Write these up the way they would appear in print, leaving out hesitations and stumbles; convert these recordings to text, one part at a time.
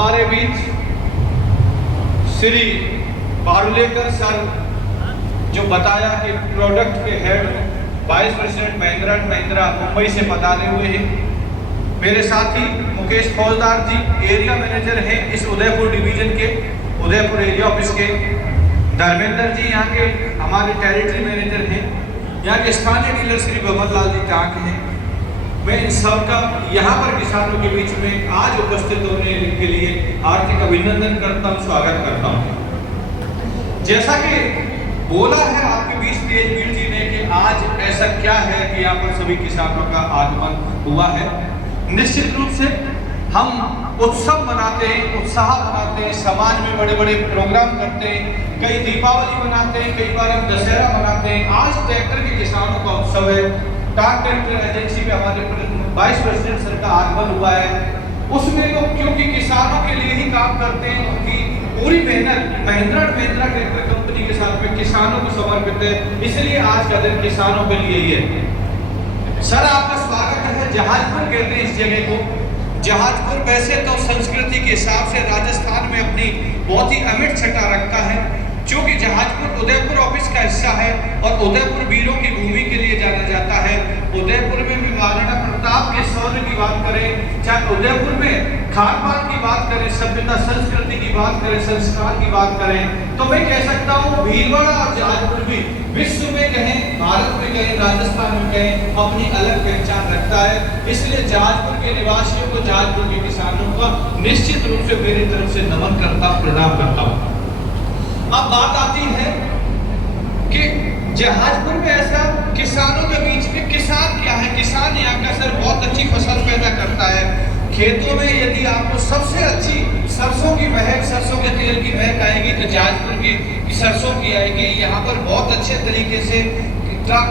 हमारे बीच श्री पारुलेकर सर जो बताया कि प्रोडक्ट के head vice president Mahindra and Mahindra Mumbai से पधारे हुए हैं। मेरे साथी मुकेश फौजदार जी एरिया मैनेजर हैं इस उदयपुर डिवीजन के, उदयपुर एरिया ऑफिस के। धर्मेंद्र जी यहाँ के हमारे टेरिटरी मैनेजर हैं। यहाँ के स्थानीय डीलर श्री भवन लाल जी टाक हैं। मैं इन सबका यहाँ पर किसानों के बीच में आज उपस्थित होने के लिए हार्दिक अभिनंदन करता हूँ, स्वागत करता हूँ। जैसा कि बोला है आपके बीच तेजवीर जी ने कि आज ऐसा क्या है कि यहाँ पर सभी किसानों का आगमन हुआ है। निश्चित रूप से हम उत्सव मनाते हैं, उत्साह मनाते हैं, समाज में बड़े बड़े प्रोग्राम करते हैं, कई दीपावली मनाते हैं, कई बार हम दशहरा मनाते हैं। आज ट्रैक्टर के किसानों का उत्सव है। टाक ट्रैक्टर एजेंसी में हमारे वाइस प्रेसिडेंट सर का आगमन हुआ है। उसमें तो क्योंकि किसानों के लिए ही काम करते हैं, उनकी पूरी मेहनत Mahindra and Mahindra tractor company के साथ में किसानों को समर्पित है, इसलिए आज का दिन किसानों के लिए ही है। सर आपका स्वागत है। जहाजपुर कहते हैं इस जगह को। जहाजपुर वैसे तो संस्कृति के हिसाब से राजस्थान में अपनी बहुत ही अमिट छटा रखता है, क्योंकि जहाजपुर उदयपुर ऑफिस का हिस्सा है और उदयपुर वीरों की भूमि के लिए जाना जाता है। उदयपुर में भी महाराणा प्रताप के शौर्य की बात करें, चाहे उदयपुर में खान पान की बात करें, सभ्यता संस्कृति की बात करें, संस्कार की बात करें, तो मैं कह सकता हूँ भीलवाड़ा और जहाजपुर भी विश्व में कहें, भारत में कहें, राजस्थान में कहें, अपनी अलग पहचान रखता है। इसलिए जहाजपुर के निवासियों को, जहाजपुर के किसानों का निश्चित रूप से मेरी तरफ से नमन करता, प्रणाम करता हूँ। अब बात आती है कि जहाजपुर में ऐसा किसानों के बीच में किसान क्या है। किसान यहाँ का सर बहुत अच्छी फसल पैदा करता है। खेतों में यदि आपको सबसे अच्छी सरसों की महक, सरसों के तेल की महक आएगी तो जहाजपुर की सरसों की आएगी। यहाँ पर बहुत अच्छे तरीके से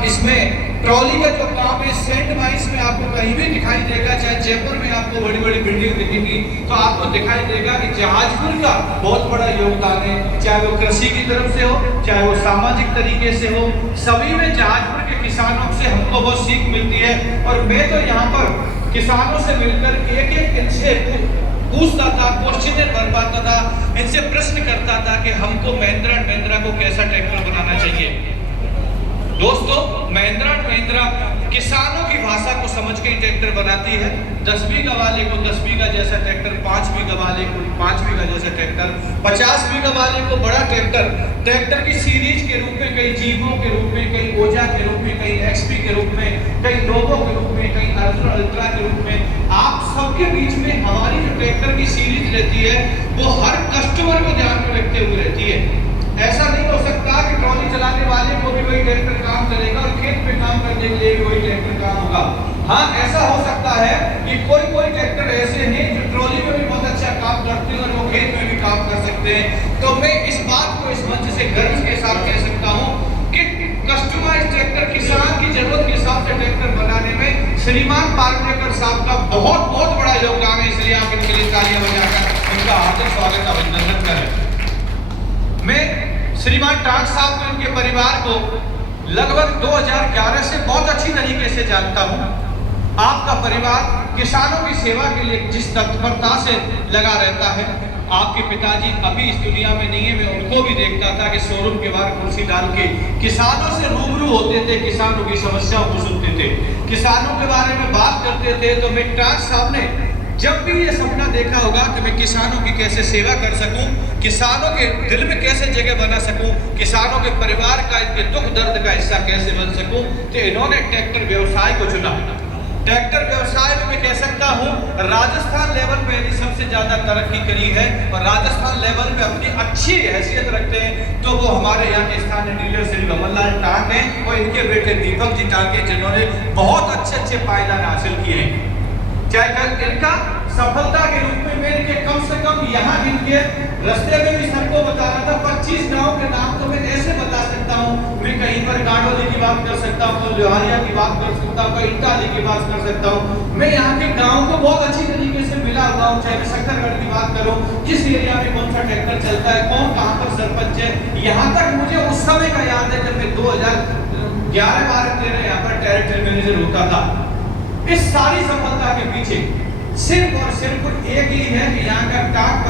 इसमें ट्रॉली का जो काम है, सेंट माइंस में आपको कहीं भी दिखाई देगा, चाहे जयपुर में आपको बड़ी बड़ी बिल्डिंग दिखेंगी तो आपको दिखाई देगा कि जहाजपुर का बहुत बड़ा योगदान है, चाहे वो कृषि की तरफ से हो, चाहे वो सामाजिक तरीके से हो। सभी में जहाजपुर के किसानों से हमको बहुत सीख मिलती है। और मैं तो यहाँ पर किसानों से मिलकर एक एक इनसे पूछता था, क्वेश्चन बनवाता था, इनसे प्रश्न करता था कि हमको महिंद्रा एंड महिंद्रा को कैसा ट्रैक्टर बनाना चाहिए। दोस्तों, महिंद्रा एंड महिंद्रा किसानों की भाषा को समझ के ट्रैक्टर बनाती है। 10 बीघा वाले को 10 बीघा जैसा ट्रैक्टर, 5 बीघा वाले को 5 बीघा जैसा ट्रैक्टर, 50 बीघा वाले को बड़ा ट्रैक्टर। ट्रैक्टर की सीरीज के रूप में, कई जीवो के रूप में, कई ओजा के रूप में, कई एक्सपी के रूप में, कई नोवो के रूप में, कई अल्ट्रा के रूप में। आप सबके बीच में हमारी जो ट्रैक्टर की सीरीज रहती है वो हर कस्टमर को ध्यान में रखते हुए रहती है। ऐसा नहीं हो सकता कि ट्रॉली चलाने वाले को भी वही ट्रैक्टर काम चलेगा और खेत में काम करने के लिए भी वही ट्रैक्टर काम होगा। हाँ, ऐसा हो सकता है कि कोई ट्रैक्टर ऐसे हैं जो ट्रॉली में भी बहुत अच्छा काम करते हैं और वो खेत में भी काम कर सकते हैं। तो मैं इस बात को इस मंच से गर्व के साथ कह सकता हूँ कि कस्टमाइज्ड ट्रैक्टर, किसान की जरूरत के हिसाब से ट्रैक्टर बनाने में श्रीमान पारुलेकर साहब का बहुत बड़ा योगदान है। इसलिए आप इनके लिए तालियां बजाकर उनका हार्दिक स्वागत, अभिनंदन करें। मैं श्रीमान टाक साहब को, उनके परिवार को लगभग 2011 से बहुत अच्छी तरीके से जानता हूं। आपका परिवार किसानों की सेवा के लिए जिस तत्परता से लगा रहता है, आपके पिताजी अभी इस दुनिया में नहीं है, मैं उनको भी देखता था कि शोरूम के बाहर कुर्सी डाल के किसानों से रूबरू होते थे, किसानों की समस्याओं को सुनते थे, किसानों के बारे में बात करते थे। तो मैं टाक साहब ने जब भी ये सपना देखा होगा कि मैं किसानों की कैसे सेवा कर सकूं, किसानों के दिल में कैसे जगह बना सकूं, किसानों के परिवार का, इनके दुख दर्द का हिस्सा कैसे बन सकूं, तो इन्होंने ट्रैक्टर व्यवसाय को चुना। ट्रैक्टर व्यवसाय में मैं कह सकता हूं राजस्थान लेवल पे यदि सबसे ज्यादा तरक्की करी है और राजस्थान लेवल पे अपनी अच्छी हैसियत रखते हैं तो वो हमारे यहाँ के स्थानीय डीलर श्री भवन लाल टाक हैं और इनके बेटे दीपक जी टाक हैं, जिन्होंने बहुत अच्छे पायदान हासिल किए हैं। चाहे कल इनका सफलता के रूप में मैं इनके कम से कम यहाँ इनके रास्ते में भी सबको बता रहा था 25 गांव के नाम तो मैं ऐसे बता सकता हूँ। मैं कहीं पर गाड़ोली की बात कर सकता हूँ, तो लोहारिया की बात कर सकता हूँ, कहीं इटाली की बात कर सकता हूँ। मैं यहाँ के गाँव को बहुत अच्छी तरीके से मिला हुआ हूँ। चाहे मैं सक्करगढ़ की बात करूँ, किस एरिया में कौन सा ट्रैक्टर चलता है, कौन कहाँ पर सरपंच है, यहाँ तक मुझे उस समय का याद है जब मैं 2011-12 यहाँ पर टेरिटरी मैनेजर होता था। इस सारी सफलता के पीछे सिर्फ और सिर्फ एक ही है कि यहाँ का टाक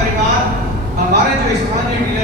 हमारे जो स्थानीय